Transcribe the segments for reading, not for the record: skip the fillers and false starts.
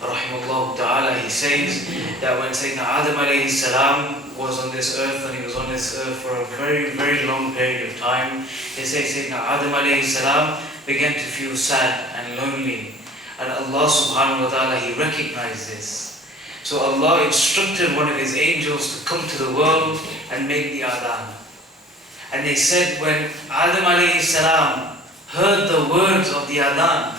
rahimahullah ta'ala, he says that when Sayyidina Adam alayhi salam was on this earth, and he was on this earth for a very, very long period of time, they say Sayyidina Adam alayhi salam began to feel sad and lonely. And Allah subhanahu wa ta'ala, He recognized this. So Allah instructed one of His angels to come to the world and make the adhan. And they said when Adam alayhi salam heard the words of the adhan,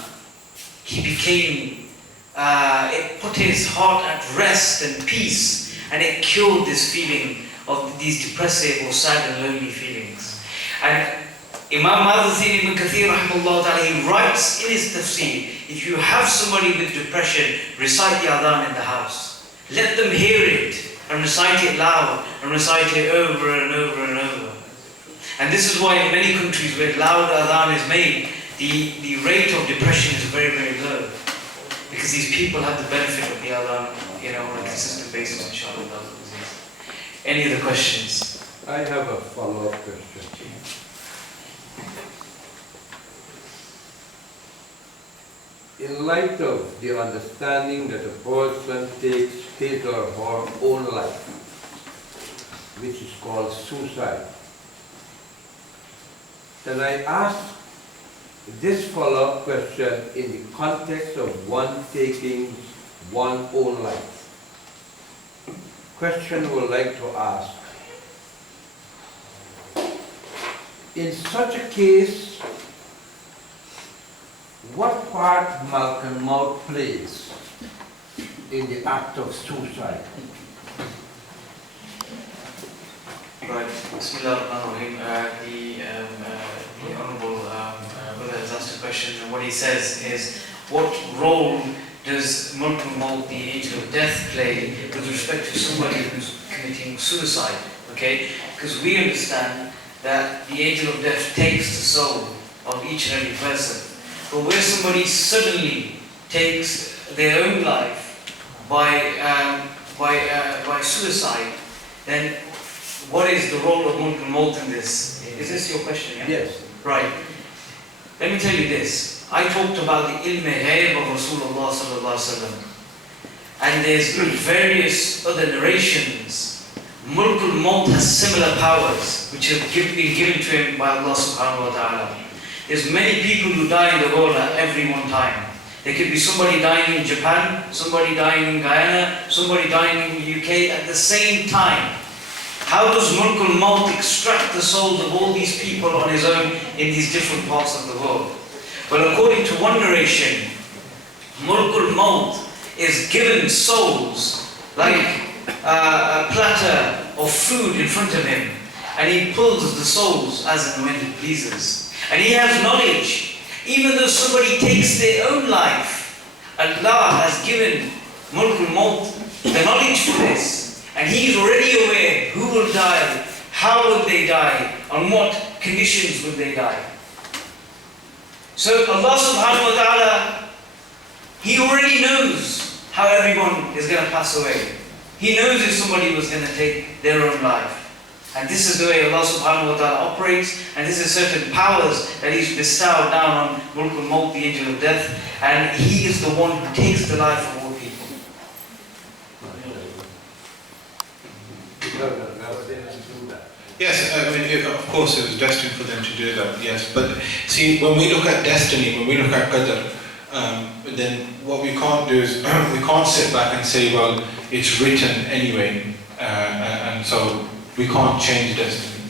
he became, it put his heart at rest and peace, and it cured this feeling of these depressive or sad and lonely feelings. And Imam Ibn Kathir rahimahullah ta'ala, he writes in his tafsir, if you have somebody with depression, recite the adhan in the house. Let them hear it and recite it loud and recite it over and over and over. And this is why in many countries where loud adhan is made, the rate of depression is very, very low. Because these people have the benefit of the adhan, on a consistent basis, inshallah. Any other questions? I have a follow-up question. In light of the understanding that a person takes his or her own life, which is called suicide, then I ask this follow-up question in the context of one taking one's own life. Question I would like to ask. In such a case, what part Malcolm Mouth plays in the act of suicide? Right. Bismillah ar-Rahman ar-Rahim. The Honourable brother has asked a question, and what he says is, what role does Malcolm Mouth, the angel of death, play with respect to somebody who's committing suicide? Okay? Because we understand that the angel of death takes the soul of each and every person. But where somebody suddenly takes their own life by suicide, then what is the role of Malcolm Mouth in this? Is this your question? Yeah? Yes. Right. Let me tell you this. I talked about the ilm-e-ghaib of Rasulullah sallallahu alaihi wasallam, and there's various other narrations. Malcolm Mouth has similar powers which have been given to him by Allah subhanahu wa ta'ala. There's many people who die in the world at every one time. There could be somebody dying in Japan, somebody dying in Guyana, somebody dying in the UK at the same time. How does Malcolm Mouth extract the souls of all these people on his own in these different parts of the world? Well, according to one narration, Malcolm Mouth is given souls like a platter of food in front of him, and he pulls the souls as and when he pleases. And he has knowledge. Even though somebody takes their own life, Allah has given Malcolm Mouth the knowledge for this. And he is already aware who will die, how will they die, on what conditions will they die. So Allah subhanahu wa ta'ala, He already knows how everyone is going to pass away. He knows if somebody was going to take their own life. And this is the way Allah subhanahu wa ta'ala operates, and this is certain powers that He's bestowed down on Malcolm Mouth, the angel of death, and he is the one who takes the life of all people. Yes, I mean, of course it was destined for them to do that, yes. But see, when we look at destiny, when we look at qadr, then what we can't do is, we can't sit back and say, well, it's written anyway, and so we can't change destiny.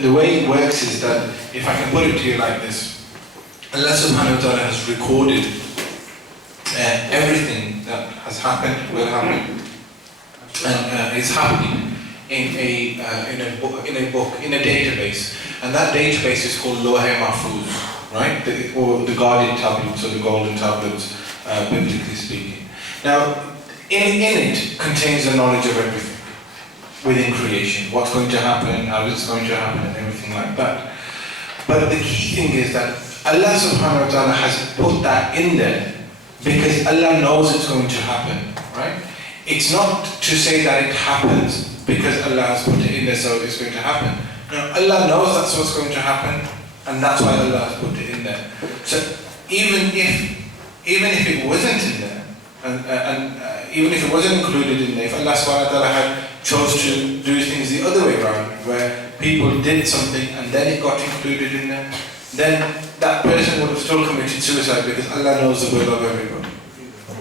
The way it works is that, if I can put it to you like this, Allah subhanahu wa ta'ala has recorded everything that has happened, will happen, and is happening in a book, in a database, and that database is called Lawh Mahfuz, right? Or the guarded tablets, or the golden tablets, biblically speaking. Now, in it contains the knowledge of everything within creation, what's going to happen, how it's going to happen, and everything like that. But the key thing is that Allah subhanahu wa ta'ala has put that in there because Allah knows it's going to happen, right? It's not to say that it happens because Allah has put it in there so it's going to happen. No, Allah knows that's what's going to happen, and that's why Allah has put it in there. So even if it wasn't in there, and even if it wasn't included in there, if Allah subhanahu wa ta'ala had chose to do things the other way around, where people did something and then it got included in there, then that person would have still committed suicide, because Allah knows the will of everyone.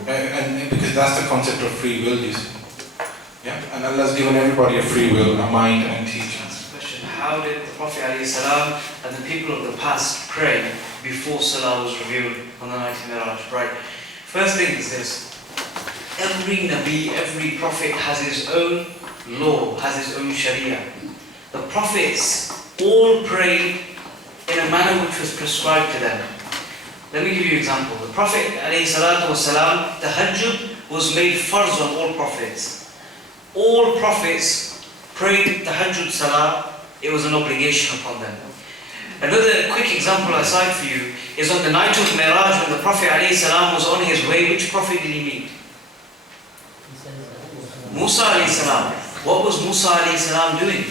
And because that's the concept of free will, you see. Yeah? And Allah's given everybody a free will, a mind and teaching. How did the Prophet ﷺ and the people of the past pray before Salah was revealed on the night of Miraj? Right. First thing is this. Every Nabi, every Prophet has his own law, has his own Sharia. The Prophets all prayed in a manner which was prescribed to them. Let me give you an example. The Prophet ﷺ, Tahajjud was made farz on all Prophets. All Prophets prayed Tahajjud Salah. It was an obligation upon them. Another quick example I cite for you is on the night of Miraj, when the Prophet ﷺ was on his way. Which Prophet did he meet? Musa ﷺ. What was Musa ﷺ doing?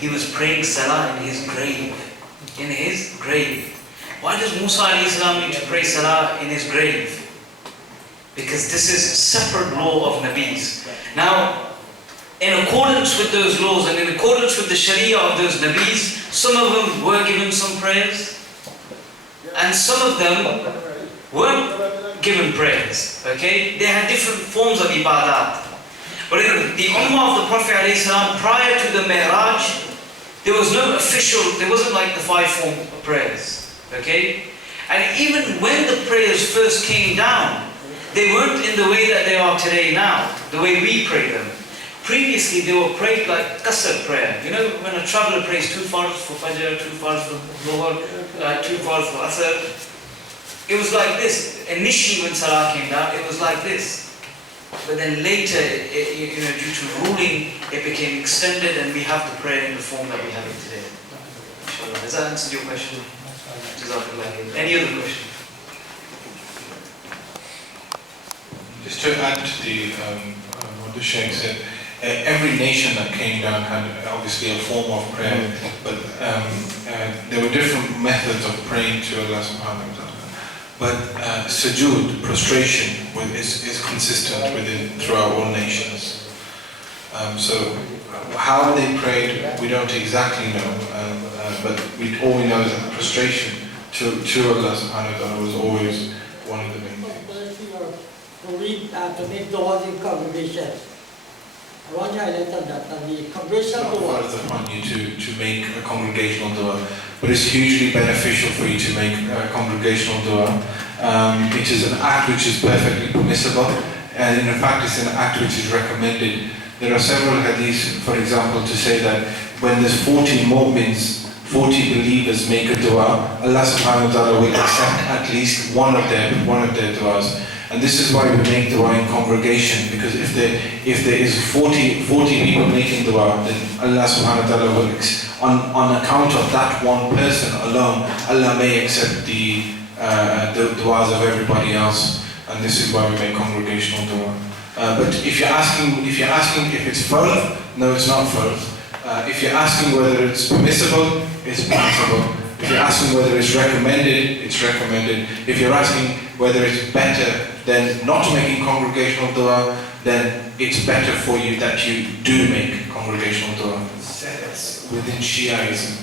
He was praying Salah in his grave. In his grave. Why does Musa ﷺ need to pray Salah in his grave? Because this is a separate law of Nabis. Now, in accordance with those laws and in accordance with the Sharia of those Nabis, some of them were given some prayers and some of them weren't given prayers. Okay? They had different forms of ibadat. But in the Ummah of the Prophet ﷺ, prior to the Mi'raj, there was no official, there wasn't like the 5 form of prayers. Okay? And even when the prayers first came down, they weren't in the way that they are today now, the way we pray them. Previously, they were prayed like qasr prayer. You know, when a traveler prays 2 farz for Fajr, 2 farz for Dhuhr, 2 farz for Asr. It was like this. Initially, when Salah came down, it was like this. But then later, due to ruling, it became extended, and we have the prayer in the form that we have it today. Inshallah. Does that answer your question? Any other question? Just to add to what the Shaykh said, every nation that came down had obviously a form of prayer, but there were different methods of praying to Allah subhanahu wa ta'ala. But sujood, prostration, is consistent throughout all nations. So how they prayed, we don't exactly know, but all we know is that prostration to Allah subhanahu wa ta'ala was always one of the main things. To make du'as in congregation. I want to highlight that the congregational dua. It's not upon you to make a congregational dua, but it's hugely beneficial for you to make a congregational dua. It is an act which is perfectly permissible, and in fact it's an act which is recommended. There are several hadiths, for example, to say that when there's 40 mu'mins, 40 believers make a dua, Allah subhanahu wa ta'ala will accept at least one of their duas. And this is why we make dua in congregation, because if there is 40 people making dua, then Allah subhanahu wa ta'ala will, on account of that one person alone, Allah may accept the duas of everybody else. And this is why we make congregational dua. But if you're asking if it's fard, no, it's not fard. If you're asking whether it's permissible, it's permissible. If you're asking whether it's recommended, it's recommended. If you're asking whether it's better than not making congregational dua, then it's better for you that you do make congregational dua. That's within Shiaism.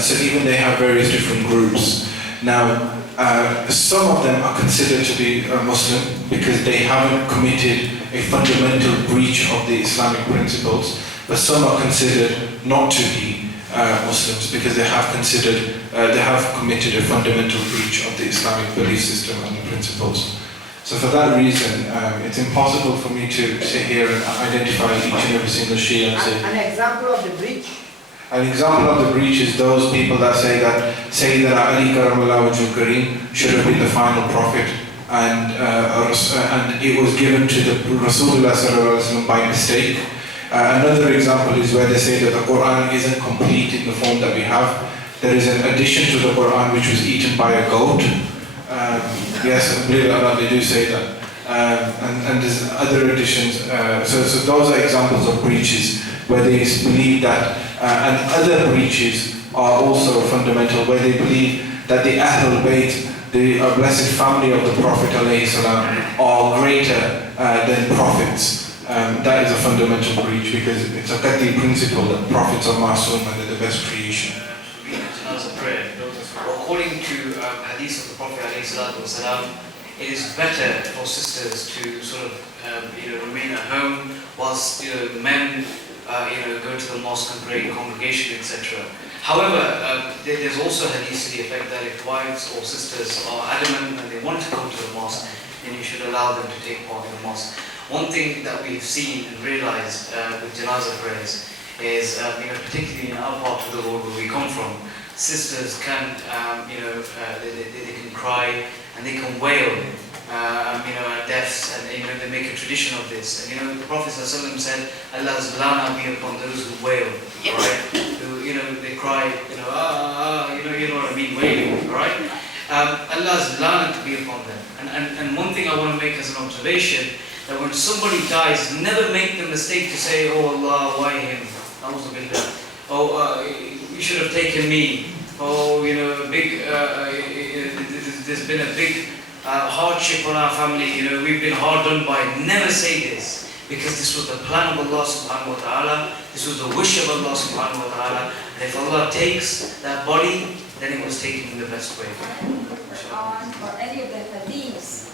So even they have various different groups. Now, some of them are considered to be Muslim because they haven't committed a fundamental breach of the Islamic principles, but some are considered not to be Muslims because they have committed a fundamental breach of the Islamic belief system and the principles. So for that reason, it's impossible for me to sit here and identify each and every single Shia and say... An example of the breach? An example of the breach is those people that say that Ali Karamallahu Wajhu Kareem should have been the final prophet, and it was given to the Rasulullah sallallahu alaihi wasallam by mistake. Another example is where they say that the Quran isn't complete in the form that we have. There is an addition to the Quran which was eaten by a goat. Yes, believe it or not, they do say that. And there's other additions. So those are examples of breaches where they believe that, and other breaches are also fundamental, where they believe that the Ahlul Bayt the blessed family of the Prophet ﷺ are greater than prophets. That is a fundamental breach, because it's a qat'i principle that prophets are ma'soom and they're the best creation. According to hadith of the Prophet ﷺ, it is better for sisters to sort of remain at home whilst men go to the mosque and pray in congregation, etc. However, there's also hadith to the effect that if wives or sisters are adamant and they want to come to the mosque, then you should allow them to take part in the mosque. One thing that we've seen and realized with janazah prayers is, particularly in our part of the world where we come from, sisters can, they can cry and they can wail, at deaths, and they make a tradition of this. And the Prophet ﷺ said, Allah's lana be upon those who wail, right? Who they cry, you know what I mean, wailing, right? Allah's lana to be upon them. And one thing I want to make as an observation, that when somebody dies, never make the mistake to say, oh Allah, why him? Oh, you should have taken me. Oh, there's been a big hardship on our family. We've been hard done by. Never say this, because this was the plan of Allah subhanahu wa ta'ala. This was the wish of Allah subhanahu wa ta'ala. And if Allah takes that body, then it was taken in the best way. Or any of the hadiths,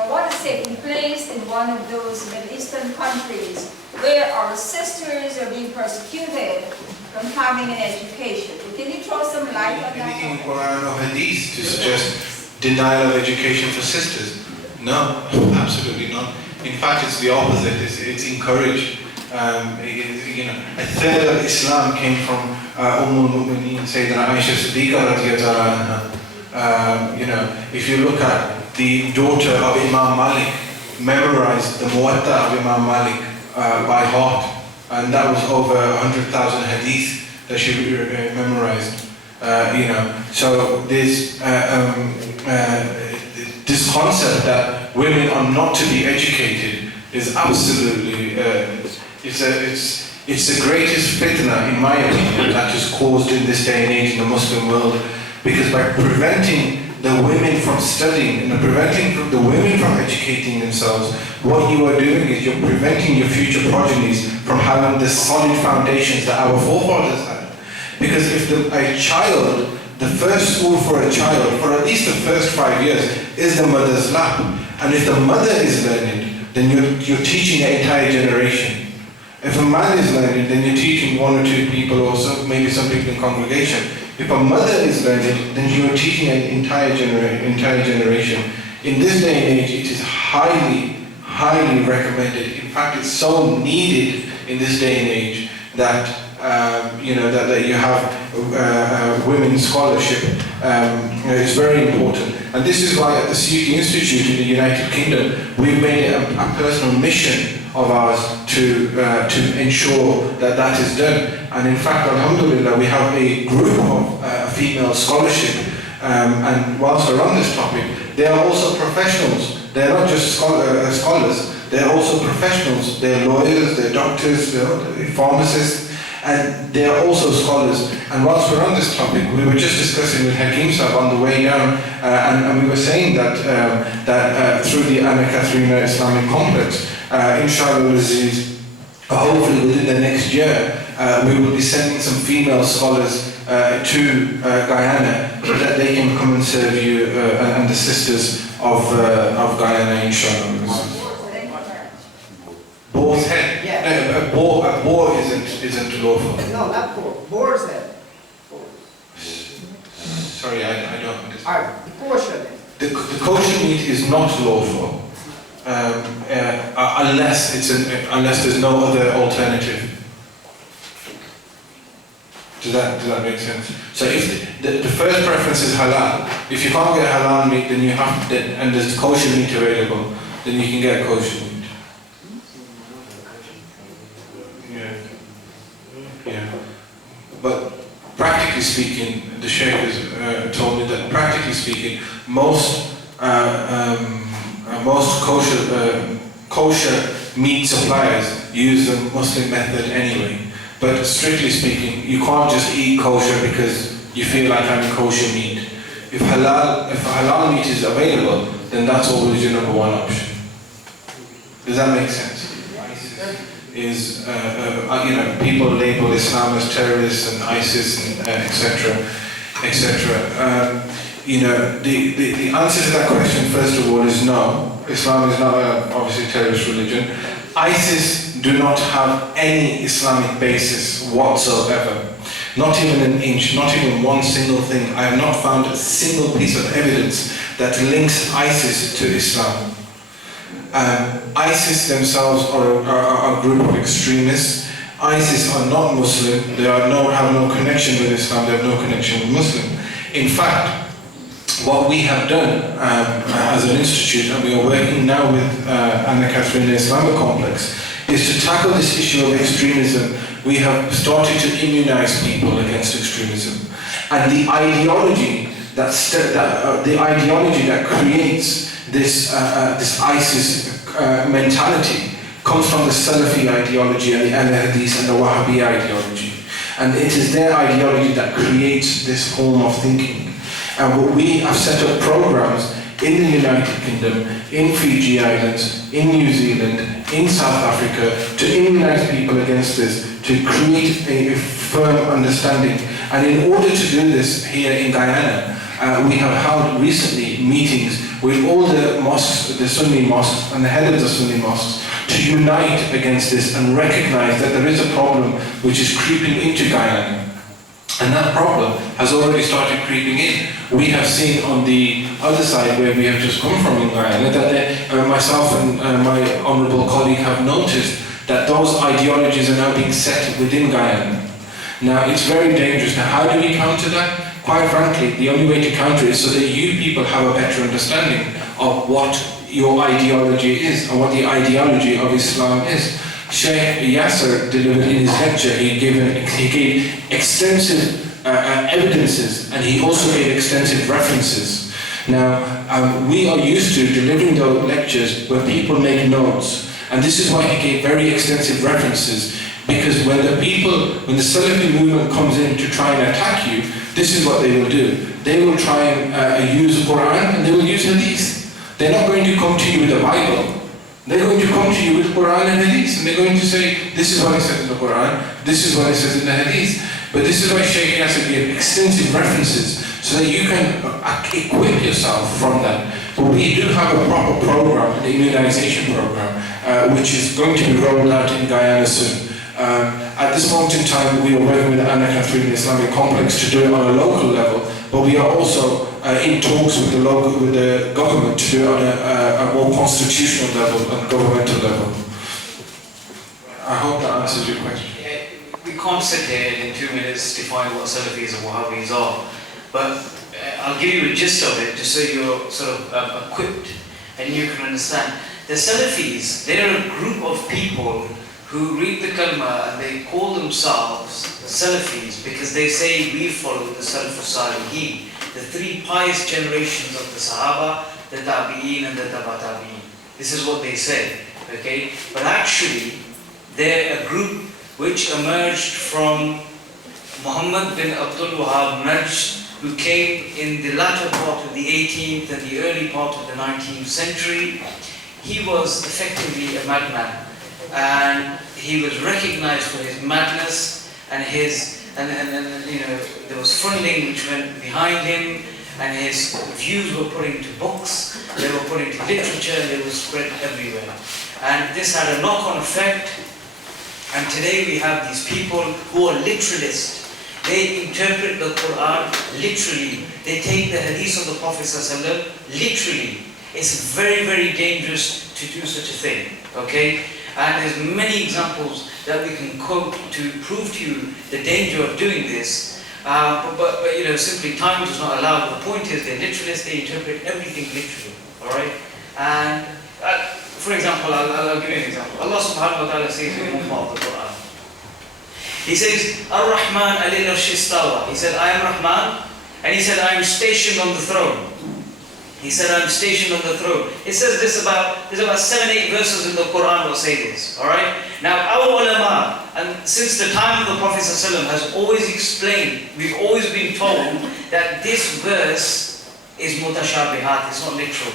or what is taking place in one of those Middle Eastern countries where our sisters are being persecuted from having an education. Can you throw some light on that? Anything in Quran or Hadith to suggest denial of education for sisters? No, absolutely not. In fact, it's the opposite. It's encouraged. A third of Islam came from Umm-ul-Mu'mineen, Sayyidina Aisha Siddiqa radiyallahu anha. If you look at the daughter of Imam Malik, memorized the Muwatta of Imam Malik by heart, and that was over 100,000 hadith that she memorized. So there's this concept that women are not to be educated is absolutely it's the greatest fitna, in my opinion, that is caused in this day and age in the Muslim world, because by preventing the women from studying and preventing the women from educating themselves, what you are doing is you're preventing your future progenies from having the solid foundations that our forefathers had. Because if a child, the first school for a child, for at least the first 5 years, is the mother's lap. And if the mother is learned, then you're teaching an entire generation. If a man is learned, then you're teaching 1 or 2 people, or maybe some people in congregation. If a mother is learned, then you're teaching an entire generation. In this day and age, it is highly, highly recommended. In fact, it's so needed in this day and age that that you have women's scholarship. It's very important. And this is why at the Suyuti Institute in the United Kingdom, we've made it a personal mission of ours to ensure that is done. And in fact, alhamdulillah, we have a group of female scholarship. And whilst we're on this topic, they are also professionals. They're not just scholars, they're also professionals. They're lawyers, they're doctors, they're pharmacists, and they are also scholars. And whilst we're on this topic, we were just discussing with Hakim Sahib on the way down, and we were saying that through the Catherina Islamic complex, inshallah Aziz, hopefully within the next year, we will be sending some female scholars to Guyana so that they can come and serve you and the sisters of Guyana, inshallah. Boar's head? Yeah. A boar isn't lawful. No, not boar. Boar's head. Sorry, I don't understand. Alright, portion. The kosher meat is not lawful unless there's no other alternative. Does that make sense? So if the first preference is halal, if you can't get halal meat, then you have to, and there's kosher meat available, then you can get kosher meat. Yeah. But practically speaking, the Shaykh has told me that practically speaking, most kosher meat suppliers use the Muslim method anyway. But strictly speaking, you can't just eat kosher because you feel like having kosher meat. if halal meat is available, then that's always your number one option. Does that make sense? Is people label Islam as terrorists and ISIS and etc. etc. The answer to that question, first of all, is no. Islam is not obviously a terrorist religion. ISIS do not have any Islamic basis whatsoever. Not even an inch, not even one single thing. I have not found a single piece of evidence that links ISIS to Islam. ISIS themselves are a group of extremists. ISIS are not Muslim. They have no connection with Islam. They have no connection with Muslim. In fact, what we have done as an institute, and we are working now with Catherina Islamic Complex, is to tackle this issue of extremism. We have started to immunize people against extremism, and the ideology that creates this ISIS mentality comes from the Salafi ideology and the Al-Hadith and the Wahhabi ideology, and it is their ideology that creates this form of thinking. And we have set up programs in the United Kingdom, in Fiji Islands, in New Zealand, in South Africa, to immunize people against this, to create a firm understanding. And in order to do this here in Guyana, we have held recently meetings with all the mosques, the Sunni mosques, and the head of the Sunni mosques, to unite against this and recognize that there is a problem which is creeping into Guyana. And that problem has already started creeping in. We have seen on the other side, where we have just come from in Guyana, that myself and my honourable colleague have noticed that those ideologies are now being set within Guyana. Now, it's very dangerous. Now, how do we counter that? Quite frankly, the only way to counter it is so that you people have a better understanding of what your ideology is and what the ideology of Islam is. Shaykh Yasar delivered in his lecture, he gave extensive evidences, and he also gave extensive references. Now, we are used to delivering those lectures where people make notes, and this is why he gave very extensive references, because when the Salafi movement comes in to try and attack you, this is what they will do. They will try and use Quran, and they will use Hadith. They're not going to come to you with the Bible. They're going to come to you with Quran and Hadith, and they're going to say, this is what it says in the Quran, this is what it says in the Hadith. But this is why Shaykh Yasar gave extensive references, so that you can equip yourself from that. But we do have a proper program, an immunization program, which is going to be rolled out in Guyana soon. At this moment in time, we are working with the Catherina Islamic Complex to do it on a local level, but we are also in talks with the government to do it on a more constitutional level and governmental level. I hope that answers your question. We can't sit here in 2 minutes to define what Salafis and Wahhabis are, but I'll give you a gist of it just so you're sort of equipped and you can understand. The Salafis, they're a group of people who read the Kalmah and they call themselves Salafis because they say we follow the Salafus Salihin, the 3 pious generations of the Sahaba, the Tabi'een and the Taba Tabi'een. This is what they say, okay? But actually, they're a group which emerged from Muhammad bin Abdul Wahab Najd, who came in the latter part of the 18th and the early part of the 19th century. He was effectively a madman, and he was recognized for his madness and there was funding which went behind him, and his views were put into books, they were put into literature, they were spread everywhere. And this had a knock-on effect, and today we have these people who are literalists. They interpret the Quran literally. They take the hadith of the Prophet ﷺ literally. It's very, very dangerous to do such a thing, okay? And there's many examples that we can quote to prove to you the danger of doing this. But simply time does not allow. The point is, they're literalists, they interpret everything literally, alright? And for example, I'll give you an example. Allah subhanahu wa ta'ala says in one part of the Quran, He says, Ar-Rahman alil arshi istawa. He said, I am Rahman, and He said, I am stationed on the throne. He said, I'm stationed on the throne. It says this there's about 7-8 verses in the Quran will say this, alright? Now our ulama, and since the time of the Prophet ﷺ has always explained, we've always been told that this verse is mutashabihat, it's not literal.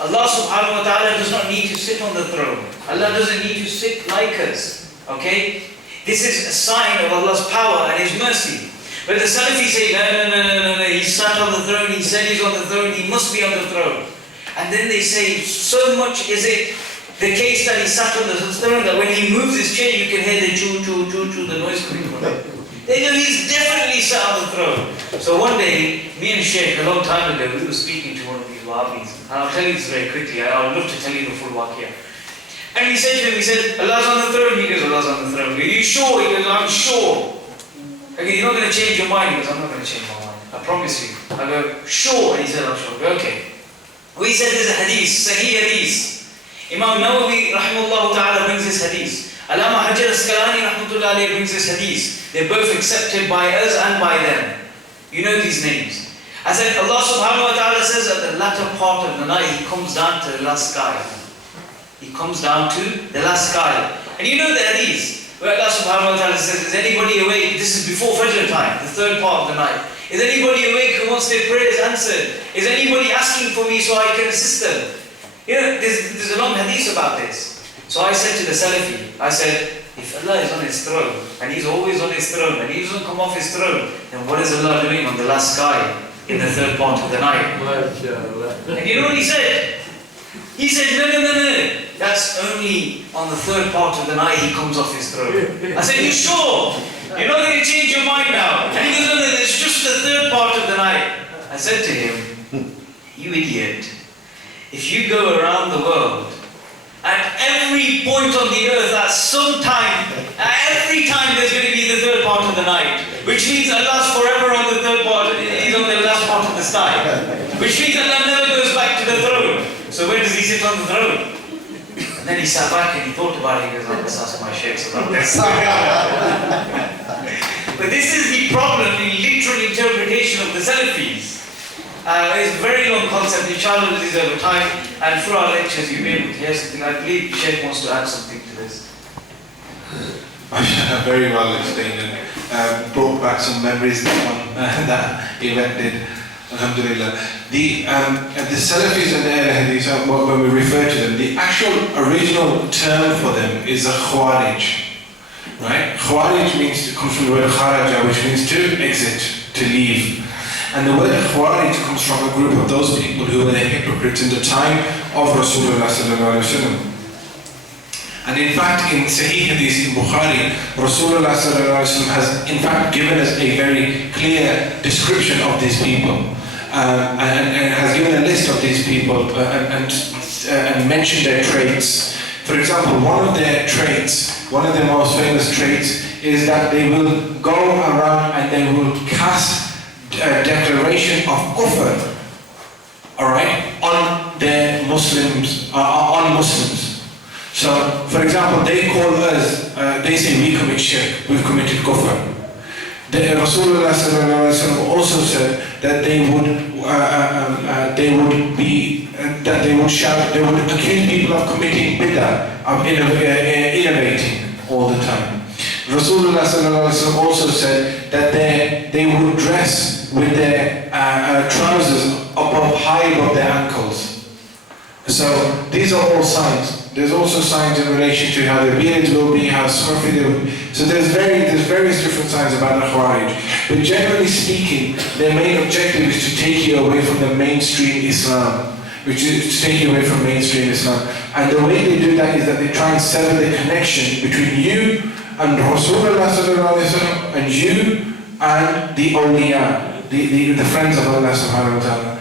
Allah subhanahu wa ta'ala does not need to sit on the throne. Allah doesn't need to sit like us. Okay? This is a sign of Allah's power and His mercy. But the Salafis say, no, He sat on the throne, He said He's on the throne, He must be on the throne. And then they say, so much is it the case that He sat on the throne that when He moves His chair, you can hear the choo, the noise coming from it. They know He's definitely sat on the throne. So one day, me and Shaykh, a long time ago, we were speaking to one of these Wahhabis. And I'll tell you this very quickly, I would love to tell you the full waqiyah. And we said to him, he said, Allah's on the throne. He goes, Allah's on the throne. Are you sure? He goes, I'm sure. Okay, you're not going to change your mind. He goes, I'm not going to change my mind. I promise you. I go, sure. And he said, I'm sure. I go, okay. We said there's a hadith, Sahih hadith. Imam Nawawi, rahimahullah ta'ala, brings this hadith. Allama Hajar Asqalani, rahmatullah alayhi, brings this hadith. They're both accepted by us and by them. You know these names. I said, Allah subhanahu wa ta'ala says at the latter part of the night, He comes down to the last sky. He comes down to the last sky. And you know the hadith, where Allah subhanahu wa ta'ala says, is anybody awake? This is before Fajr time, the third part of the night. Is anybody awake who wants their prayers answered? Is anybody asking for me so I can assist them? You know, there's a long hadith about this. So I said to the Salafi, I said, if Allah is on His throne, and He's always on His throne, and He doesn't come off His throne, then what is Allah doing on the last sky in the third part of the night? And you know what he said? He said, no. That's only on the third part of the night He comes off His throne. I said, you sure? You're not going to change your mind now? And he goes, no, it's just the third part of the night. I said to him, you idiot. If you go around the world, at every point on the earth, every time there's going to be the third part of the night, which means Allah's forever on the third part, He's on the last part of the sky, which means Allah never goes back to the throne. So where does He sit on the throne? And then he sat back and he thought about it. He goes, oh, let's ask my sheikhs about this. But this is the problem in literal interpretation of the Salafis. It's a very long concept. Inshallah, this is over time. And through our lectures, you'll be able to hear something. I believe Shaykh wants to add something to this. Very well explained and brought back some memories on that event did. Alhamdulillah. The Salafis and the Ahl Hadith, when we refer to them, the actual original term for them is a Khawarij. Right? Khawarij comes from the word kharaja, which means to exit, to leave. And the word Khawarij comes from a group of those people who were the hypocrites in the time of Rasulullah sallallahu alaihi wasallam. And in fact, in Sahih Hadith in Bukhari, Rasulullah sallallahu alaihi wasallam has in fact given us a very clear description of these people. And has given a list of these people and mentioned their traits. For example, one of their most famous traits is that they will go around and they will cast a declaration of kufr, on their Muslims, on Muslims. So, for example, they call us, they say we commit shirk, we've committed kufr. Rasulullah sallallahu alaihi wasallam also said that they would accuse people of committing bid'ah, of innovating all the time. Rasulullah sallallahu alaihi wasallam also said that they would dress with their trousers high above their ankles. So these are all signs. There's also signs in relation to how their beards will be, how scruffy they will be. So there's various different signs about the Khawarij. But generally speaking, their main objective is to take you away from the mainstream Islam, which is to take you away from mainstream Islam. And the way they do that is that they try and sever the connection between you and Rasulullah sallallahu alaihi wasallam, and you and the awliya, the friends of Allah subhanahu wa ta'ala.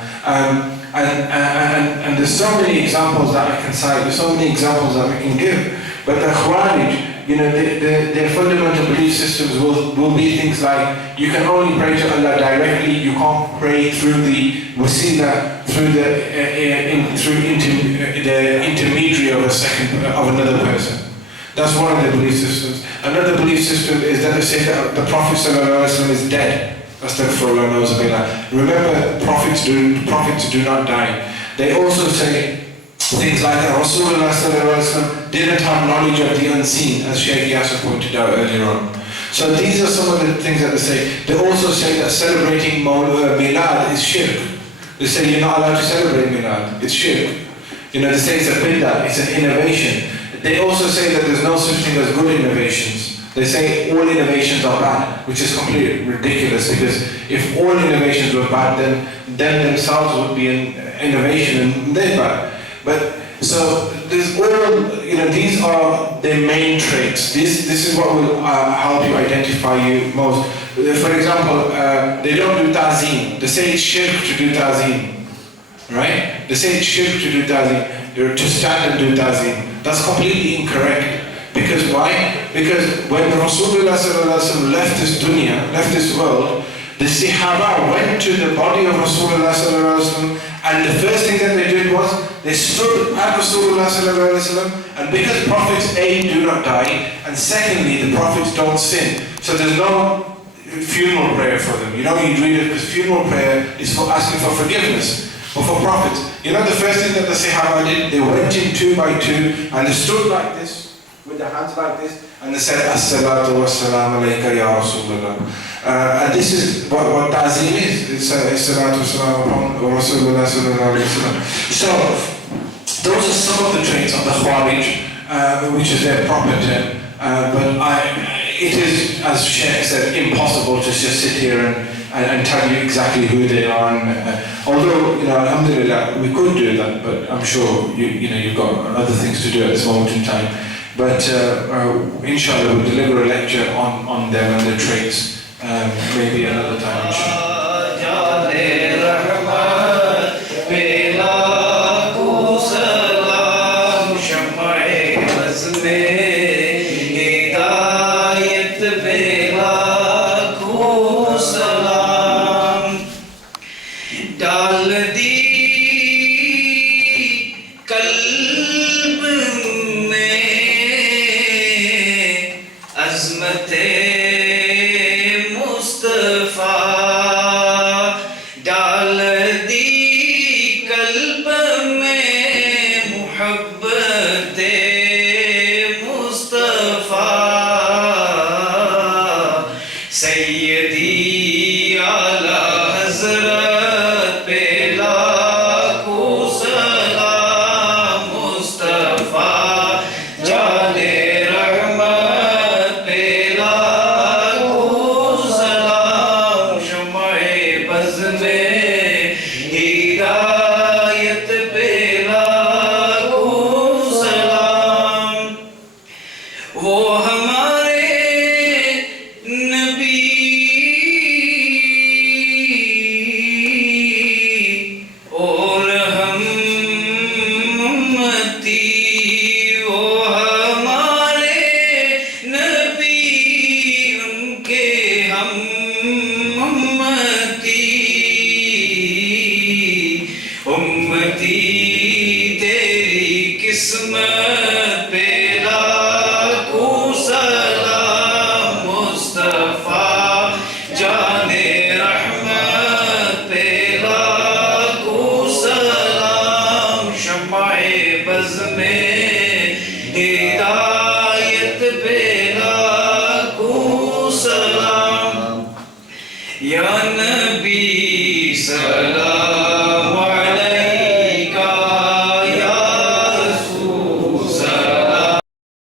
And there's so many examples that I can cite, there's so many examples that we can give. But the Khawarij, their fundamental belief systems will be things like, you can only pray to Allah directly, you can't pray through the wasila, through the intermediary of another person. That's one of their belief systems. Another belief system is that they say that the Prophet ﷺ is dead. Astaghfirullah. Remember, prophets do not die. They also say things like that Rasulullah ﷺ didn't have knowledge of the unseen, as Shaykh Yasar pointed out earlier on. So these are some of the things that they say. They also say that celebrating MILAD is shirk. They say you're not allowed to celebrate Milad. It's shirk. They say it's a bid'ah, it's an innovation. They also say that there's no such thing as good innovations. They say all innovations are bad, which is completely ridiculous, because if all innovations were bad, then themselves would be an innovation and they're bad. But so there's all, these are their main traits. This is what will help you identify you most. For example, they don't do ta'zim. They say it's shirk to do ta'zim, right? They say it's shirk to do ta'zim. You're to stand and do ta'zim. That's completely incorrect. Because why? Because when Rasulullah left this dunya, left this world, the Sahaba went to the body of Rasulullah and the first thing that they did was they stood at Rasulullah and because prophets A, do not die, and secondly the prophets don't sin. So there's no funeral prayer for them. You read it because funeral prayer is for asking for forgiveness. But for prophets, the first thing that the Sahaba did, they went in 2 by 2 and they stood like this, with their hands like this, and they said, As-salatu was-salam alayka ya Rasulullah. And this is what ta'zim is. It's As-salatu was-salam upon Rasulullah sallallahu alayhi wa sallam. So, those are some of the traits of the Khawarij, which is their proper term. But it is, as Shaykh said, impossible to just sit here and tell you exactly who they are. Although, alhamdulillah, we could do that, but I'm sure you've got other things to do at this moment in time. But inshallah, we'll deliver a lecture on them and their traits maybe another time, inshallah. Ya Nabi Salam